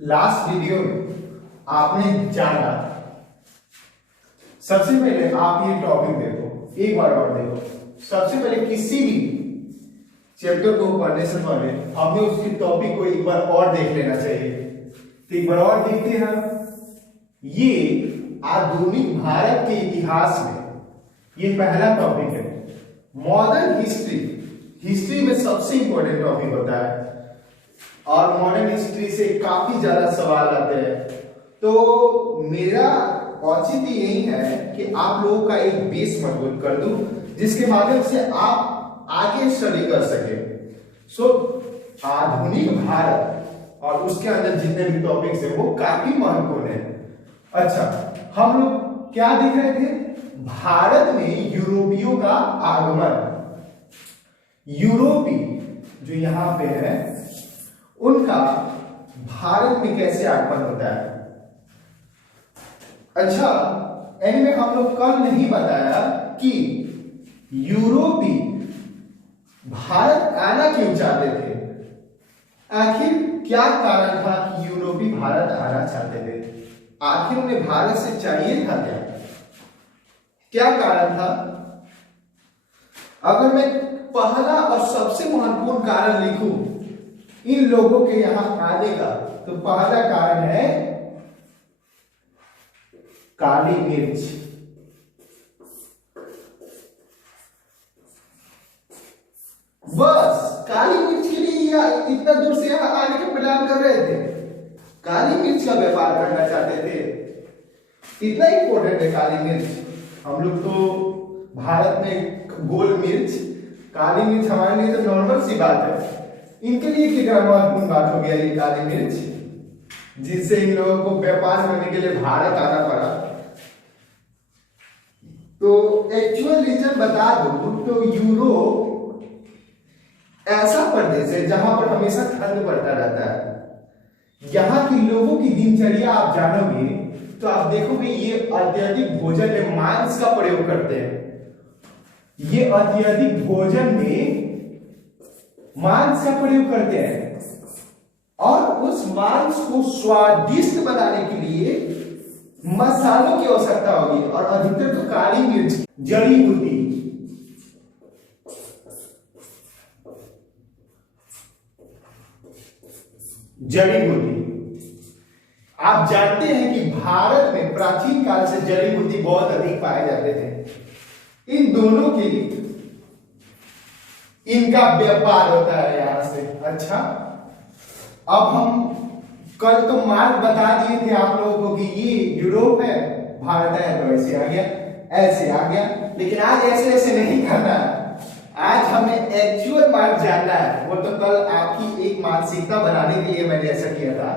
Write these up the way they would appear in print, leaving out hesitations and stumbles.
Last video में आपने जाना, सबसे पहले आप ये टॉपिक देखो, एक बार और देखो। सबसे पहले किसी भी चैप्टर को पढ़ने से पहले हमें उसके टॉपिक को एक बार और देख लेना चाहिए। तो एक बार और देखते हैं। ये आधुनिक भारत के इतिहास में ये पहला टॉपिक है, मॉडर्न हिस्ट्री। हिस्ट्री में सबसे इंपॉर्टेंट टॉपिक होता है और मॉडर्न हिस्ट्री से काफी ज्यादा सवाल आते हैं। तो मेरा औचित्य यही है कि आप लोगों का एक बेस मजबूत कर दूं, जिसके माध्यम से आप आगे स्टडी कर सके। आधुनिक भारत और उसके अंदर जितने भी टॉपिक्स हैं वो काफी महत्वपूर्ण है। अच्छा, हम लोग क्या देख रहे थे? भारत में यूरोपियों का आगमन। यूरोपी जो यहां पे है उनका भारत में कैसे आगमन होता है। अच्छा, इनमें हम लोग कल नहीं बताया कि यूरोपी भारत आना क्यों चाहते थे। आखिर क्या कारण था कि यूरोपी भारत आना चाहते थे? आखिर उन्हें भारत से चाहिए था क्या? क्या कारण था? अगर मैं पहला और सबसे महत्वपूर्ण कारण लिखूं इन लोगों के यहां आने का, तो पहला कारण है काली मिर्च। बस काली मिर्च के लिए इतना दूर से यहां आने के प्लान कर रहे थे। काली मिर्च का व्यापार करना चाहते थे। इतना इंपॉर्टेंट है काली मिर्च। हम लोग तो भारत में गोल मिर्च, काली मिर्च हमारे लिए तो नॉर्मल सी बात है। इनके लिए कितना महत्वपूर्ण बात हो गया ये काली मिर्च, जिससे इन लोगों को व्यापार करने के लिए भारत आना पड़ा। तो एक्चुअल रीजन बता दूं तो यूरोप ऐसा प्रदेश है जहां पर हमेशा ठंड पड़ता रहता है। यहां के लोगों की दिनचर्या आप जानोगे तो आप देखोगे ये अत्यधिक भोजन में मांस का प्रयोग करते हैं। ये अत्यधिक भोजन में मांस का प्रयोग करते हैं और उस मांस को स्वादिष्ट बनाने के लिए मसालों की आवश्यकता होगी, और अधिकतर तो काली मिर्च, जड़ी बूटी। जड़ी बूटी आप जानते हैं कि भारत में प्राचीन काल से जड़ी बूटी बहुत अधिक पाए जाते थे। इन दोनों के लिए इनका व्यापार होता है यहां से। अच्छा, अब हम कल तो मार्ग बता दिए थे आप लोगों को कि ये यूरोप है, भारत है, तो ऐसे आ गया, ऐसे आ गया। लेकिन आज ऐसे ऐसे नहीं करना है। आज हमें एक्चुअल मार्ग जानना है। वो तो कल आपकी एक मानसिकता बनाने के लिए मैंने ऐसा किया था।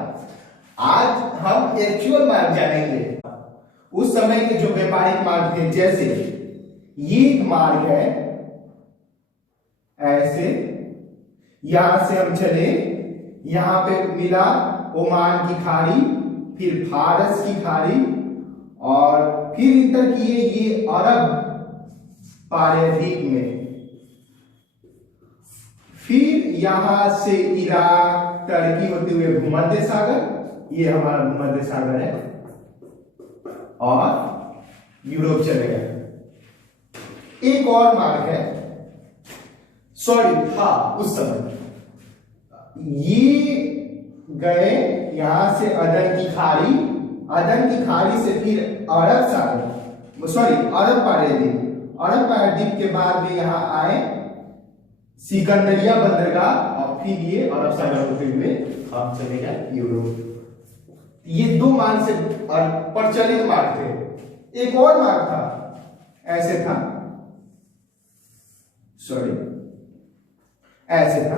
आज हम एक्चुअल मार्ग जानेंगे। उस समय के जो व्यापारिक मार्ग थे, जैसे ये एक मार्ग है, ऐसे यहां से हम चले, यहां पे मिला ओमान की खाड़ी, फिर फारस की खाड़ी, और फिर इंटर किए ये अरब प्रायद्वीप में, फिर यहां से इराक, टर्की होते हुए भूमध्य सागर, ये हमारा भूमध्य सागर है, और यूरोप चले गए। एक और मार्ग है, सॉरी था उस समय, ये गए यहां से अदन की खाड़ी, अदन की खाड़ी से फिर अरब सागर, सॉरी अरब प्रायद्वीप, अरब प्रायद्वीप के बाद में यहां आए सिकंदरिया बंदरगाह, और फिर ये अरब सागर होते हुए हम चले गए यूरोप। ये दो मार्ग से प्रचलित मार्ग थे। एक और मार्ग था, ऐसे था, सॉरी ऐसे था,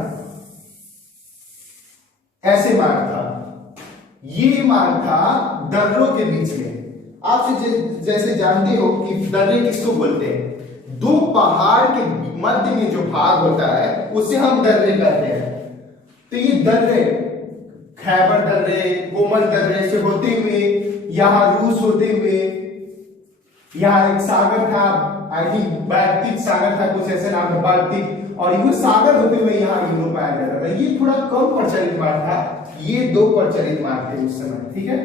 ऐसे मार्ग था। ये मार्ग था दर्रों के बीच में। आप जैसे जानते हो कि दर्रे किसको बोलते हैं? दो पहाड़ के मध्य में जो भाग होता है उसे हम दर्रे कहते हैं। तो ये दर्रे, खैबर दर्रे, कोमल दर्रे से होते हुए यहां रूस होते हुए, यहां एक सागर था, आई थिंक बाल्टिक सागर था, कुछ ऐसे नाम है, बाल्टिक, और ये सागर होते हुए यहाँ यूरोप आया जाता था। ये थोड़ा कम प्रचलित मार्ग था। ये दो प्रचलित मार्ग थे उस समय, ठीक है।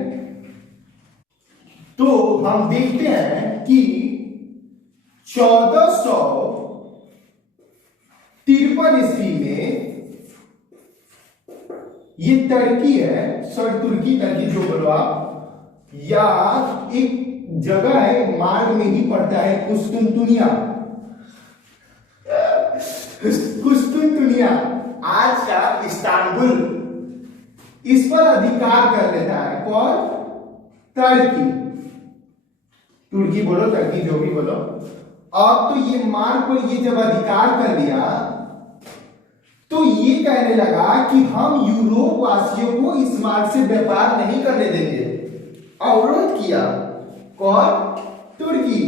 तो हम देखते हैं कि 1453 ईस्वी में ये तुर्की है, तुर्की जो बोलो आप, या एक जगह है मार्ग में ही पड़ता है, कुस्तुनतुनिया, आज का इस्तांबुल, इस पर अधिकार कर लेता है कौन? तुर्की बोलो, तुर्की जो भी बोलो। अब तो ये मार्ग पर ये जब अधिकार कर लिया तो ये कहने लगा कि हम यूरोप वासियों को इस मार्ग से व्यापार नहीं करने देंगे। अवरोध किया कौन? तुर्की।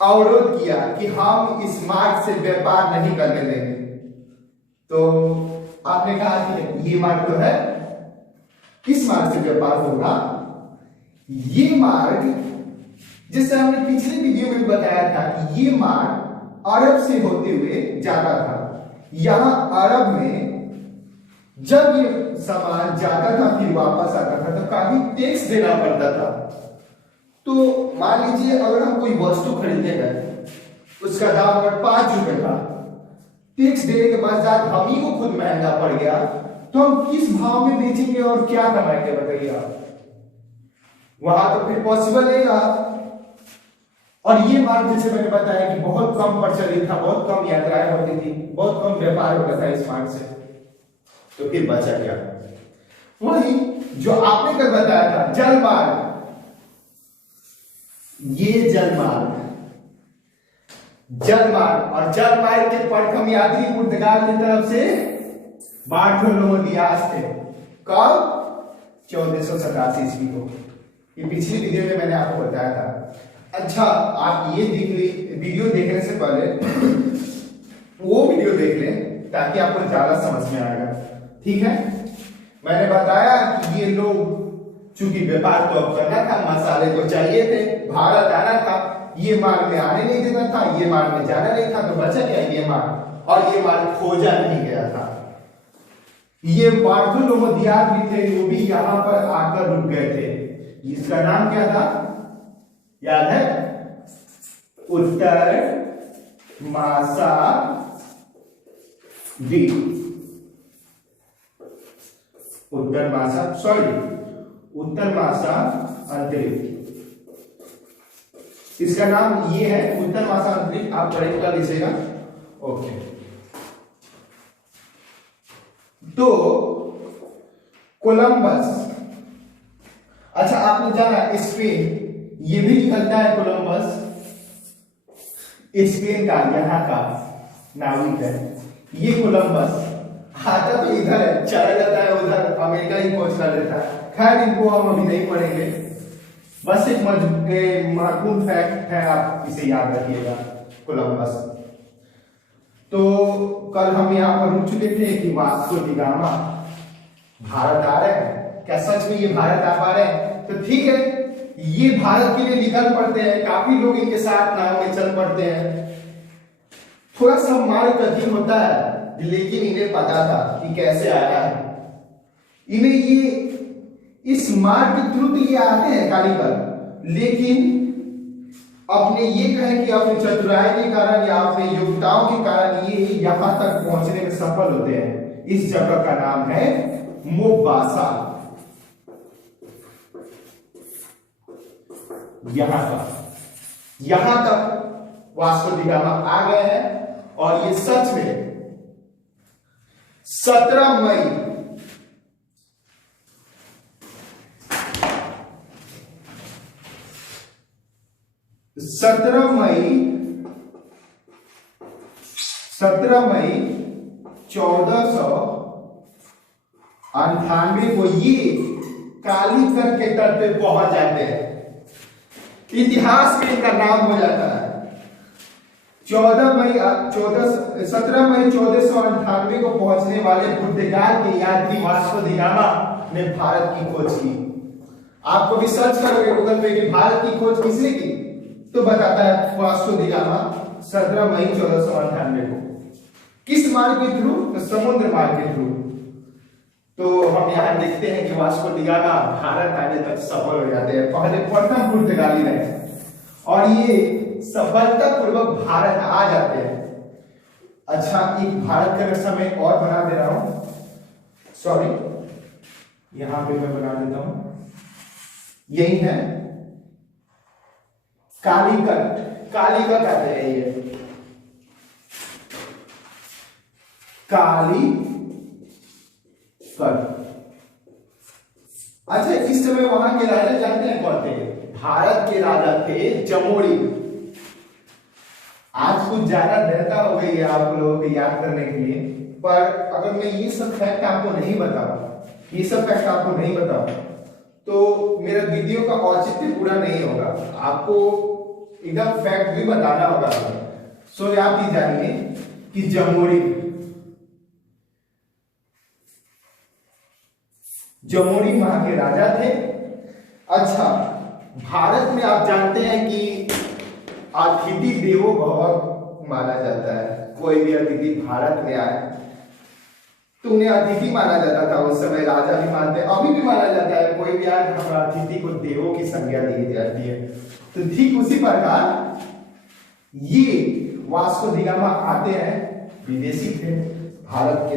अवरोध किया कि हम इस मार्ग से व्यापार नहीं करने देंगे। तो आपने कहा कि ये मार्ग तो है, किस मार्ग से व्यापार होगा? ये मार्ग, जिससे हमने पिछले वीडियो में बताया था कि ये मार्ग अरब से होते हुए जाता था। यहां अरब में जब ये सामान जाता था फिर वापस आता था तो काफी टैक्स देना पड़ता था। तो मान लीजिए अगर हम कोई वस्तु खरीदने गए, उसका दाम अगर 5 रुपए था, टैक्स देने के बाद हम ही को खुद महंगा पड़ गया, तो हम किस भाव में बेचेंगे और क्या कमाएंगे बताइए आप? वहां तो फिर पॉसिबल नहीं रहा। और ये मार्ग जैसे मैंने बताया कि बहुत कम प्रचलित था, बहुत कम यात्राएं होती थी, बहुत कम व्यापार होता था इस मार्ग से। तो फिर बचा क्या? वही जो आपने कल बताया था, जलमार्ग। ये जलमार्ग और जलमार्ग के प्रथम यात्री पुर्तगाल की तरफ से बार्थोलोमेव डियास थे। कब? 1487 ईस्वी को। ये पिछली वीडियो में मैंने आपको बताया था। अच्छा, आप ये वीडियो देखने से पहले वो वीडियो देख लें ताकि आपको ज्यादा समझ में आएगा, ठीक है। मैंने बताया कि ये लोग चूंकि व्यापार तो अब करना था, मसाले तो चाहिए थे, भारत आना था, ये मार्ग में आने नहीं देता था, ये मार्ग में जाना नहीं था, तो बचा क्या? ये मार्ग। और ये मार्ग खोजा नहीं गया था। ये बार्थोलोमेव डियास भी थे, वो भी यहां पर आकर रुक गए थे। इसका नाम क्या था? याद है? उत्तर मासा द्वीप। उत्तर मासा अंतरिक्ष, इसका नाम ये है, उत्तर मासा अंतरिक्ष। आप करेक्ट कर लीजिएगा। ओके, तो कोलंबस। अच्छा, आपने जाना स्पेन, ये भी निकलता है कोलंबस, स्पेन का यहाँ का नाविक है ये कोलंबस। आता तो इधर है, चला जाता है उधर, अमेरिका ही खोज कर लेता है। खैर, इनको हम अभी नहीं पढ़ेंगे, बस एक महत्वपूर्ण फैक्ट है, आप इसे याद रखिएगा, कोलंबस। तो कल हम यहाँ पर रुक चुके थे कि वास्को डी गामा भारत आ रहे हैं। क्या सच में ये भारत आ पा रहे हैं? तो ठीक है, ये भारत के लिए निकल पड़ते हैं, काफी लोग इनके साथ नाव में चल पड़ते हैं। थोड़ा सा मार्ग कठिन होता है, लेकिन इन्हें पता था कि कैसे आया है। इन्हें ये इस मार्ग के थ्रू तो ये आते हैं कालीकर, लेकिन अपने ये कहें कि अपने चतुराई के कारण या अपने योग्यताओं के कारण ये यहां तक पहुंचने में सफल होते हैं। इस जगह का नाम है मोम्बासा। यहां तक वास्को डी गामा आ गए हैं। और ये सच में 17 मई 1498 को ये कालीकर के तट पे पहुंच जाते हैं। इतिहास में इनका नाम हो जाता है। 17 मई 1498 को पहुंचने वाले पुर्तगाल के यात्री वास्को डी गामा ने भारत की खोज की। आपको भी सर्च करोगे गूगल पे कि भारत की खोज किसने की, तो बताता है वास्को डी गामा 17 मई 1498 को। किस मार्ग के थ्रू? तो समुद्र मार्ग के थ्रू। तो हम यहाँ देखते हैं कि वास्को डी गामा भारत आने तक सफल हो जाते हैं। पहले प्रथम पुर्तगाली रहे और ये सफलतापूर्वक भारत आ जाते हैं। अच्छा, एक भारत का नक्शा मैं और बना दे रहा हूं, सॉरी, यहां पे मैं बना देता हूं। यही है कालीकट, कालिका कहते हैं ये, कालीकट। अच्छा, इस समय वहां के राजा जानते हैं कौन थे? भारत के राजा थे जमोरी। आज कुछ ज्यादा दृढ़ता हो गई है आप लोगों को याद करने के लिए, पर अगर मैं ये सब फैक्ट आपको नहीं बताऊं, ये सब फैक्ट आपको नहीं बताऊं, तो मेरा वीडियो का औचित्य पूरा नहीं होगा। आपको एकदम फैक्ट भी बताना होगा। सो आप ये जानिए कि जमोरी, जमोरी वहां के राजा थे। अच्छा, भारत में आप जानते हैं कि अतिथि देवो भव माना जाता है। कोई भी अतिथि भारत में आए तो उन्हें अतिथि माना जाता था। उस समय राजा भी मानते हैं, अभी भी माना जाता है। कोई भी आए तो अतिथि को देवों की संज्ञा दी जाती है। तो ठीक उसी प्रकार ये वास्को डी गामा आते हैं, विदेशी थे भारत के,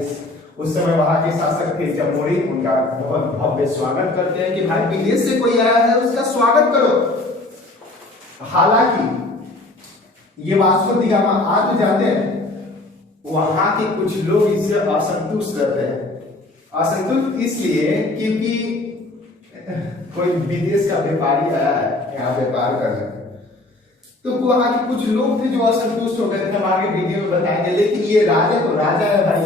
उस समय वहां के शासक थे जमोरी। उनका बहुत भव्य स्वागत करते हैं कि भाई विदेश से कोई आया है उसका स्वागत करो। हालांकि ये वास्को डी गामा आ तो जाते हैं, वहां के कुछ लोग इससे असंतुष्ट रहते हैं। असंतुष्ट इसलिए क्योंकि कोई विदेश का व्यापारी आया है यहाँ व्यापार करने, तो वहां के कुछ लोग थे जो असंतुष्ट हो गए थे। हम आगे वीडियो में बताएंगे। लेकिन ये राजा तो राजा है भाई,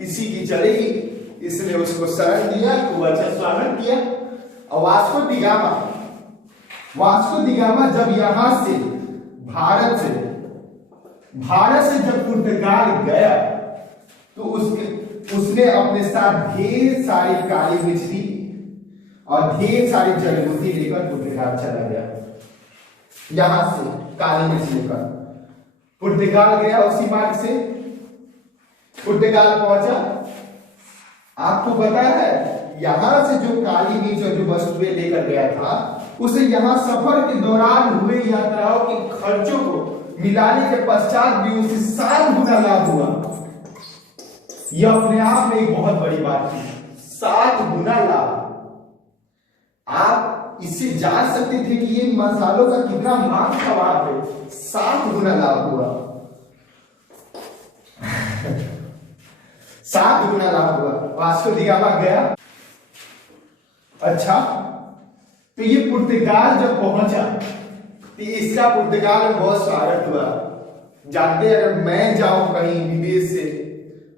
इसी की चलेगी, इसने उसको शरण दिया, खूब अच्छा स्वागत किया। और Vasco D gamma, Vasco D gamma जब यहां से भारत से जब पुर्तगाल गया तो उसने अपने साथ ढेर सारी काली मछली और ढेर सारी जड़ी बूटी लेकर पुर्तगाल चला गया। यहां से काली मछली का पुर्तगाल गया, उसी मार्ग से पुर्तगाल पहुंचा। आपको पता है यहां से जो काली मिर्च और जो वस्तुएं लेकर गया था, उसे यहां सफर के दौरान हुए यात्राओं के खर्चों को मिलाने के पश्चात भी उसे 7 गुना लाभ हुआ। यह अपने आप में एक बहुत बड़ी बात थी, 7 गुना लाभ। आप इससे जान सकते थे कि ये मसालों का कितना मांग था वहां पे, 7 गुना लाभ हुआ। 7 गुना लाभ हुआ। वास्को डी गामा गया। अच्छा, तो ये पुर्तगाल जब पहुंचा तो इसका पुर्तगाल में बहुत स्वागत हुआ। जानते हैं, अगर मैं जाऊं कहीं विदेश से,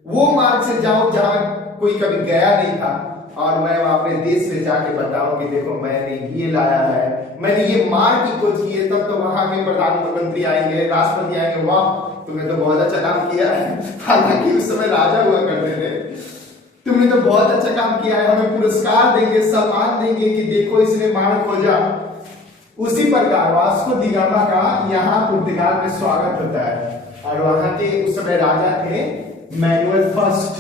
वो मार्ग से जाऊं जहां कोई कभी गया नहीं था, और मैं अपने देश में जाके बताऊं कि देखो मैंने ये लाया है, मैंने ये मार्ग की खोज की है, तब तो वहां के प्रधानमंत्री आएंगे, राष्ट्रपति आएंगे, वाह तुमने तो बहुत अच्छा काम किया है। हालांकि उस समय राजा हुआ करते थे। तुमने तो बहुत अच्छा काम किया है, हमें पुरस्कार देंगे, सम्मान देंगे कि देखो इसने मार्ग खोजा। उसी प्रकार वास्को डी गामा का यहाँ पुर्तगाल में स्वागत होता है। और वहां के उस समय राजा थे मैनुअल फर्स्ट।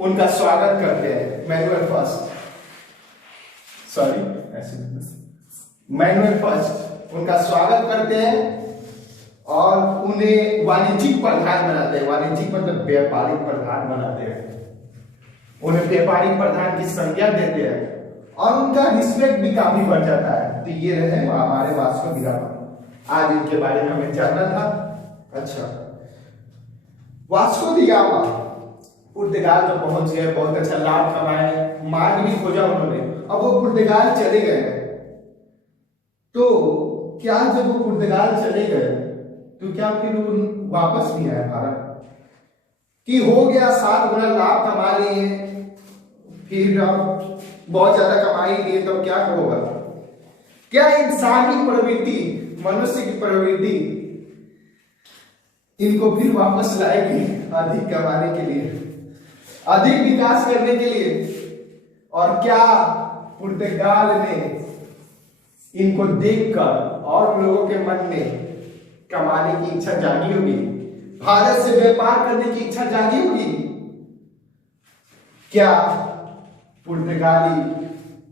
उनका स्वागत करते हैं manual first, sorry manual first उनका स्वागत करते हैं और उन्हें वाणिज्यिक प्रधान बनाते हैं। वाणिज्यिक मतलब व्यापारिक प्रधान बनाते हैं, उन्हें व्यापारिक प्रधान की संज्ञा देते हैं और उनका रिस्पेक्ट भी काफी बढ़ जाता है। तो ये रहे हमारे वास्को डी गामा। आज इनके बारे में हमें जानना था। अच्छा, वास्को डी गामा पुर्तगाल तो पहुंच गए, बहुत अच्छा लाभ कमाए, मार्ग भी खोजा उन्होंने। अब वो पुर्तगाल चले गए, तो क्या जब वो पुर्तगाल चले गए तो क्या फिर वापस नहीं आए भारत? कि हो गया 7 गुना लाभ कमा लिए, फिर अब बहुत ज्यादा कमाई लिए, तो क्या होगा? क्या इंसानी प्रवृत्ति, मनुष्य की प्रवृत्ति इनको फिर वापस लाएगी अधिक कमाने के लिए, अधिक विकास करने के लिए? और क्या पुर्तगाल ने इनको देखकर और लोगों के मन में कमाने की इच्छा जागी होगी? भारत से व्यापार करने की इच्छा जागी होगी? क्या पुर्तगाली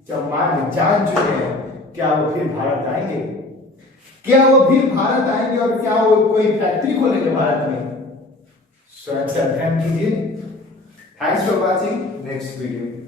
जब मार्ग जान चुके हैं, क्या वो फिर भारत आएंगे? क्या वो फिर भारत आएंगे और क्या वो कोई फैक्ट्री खोलेंगे भारत में? स्वयं से अध्ययन कीजिए। Thanks for watching next video.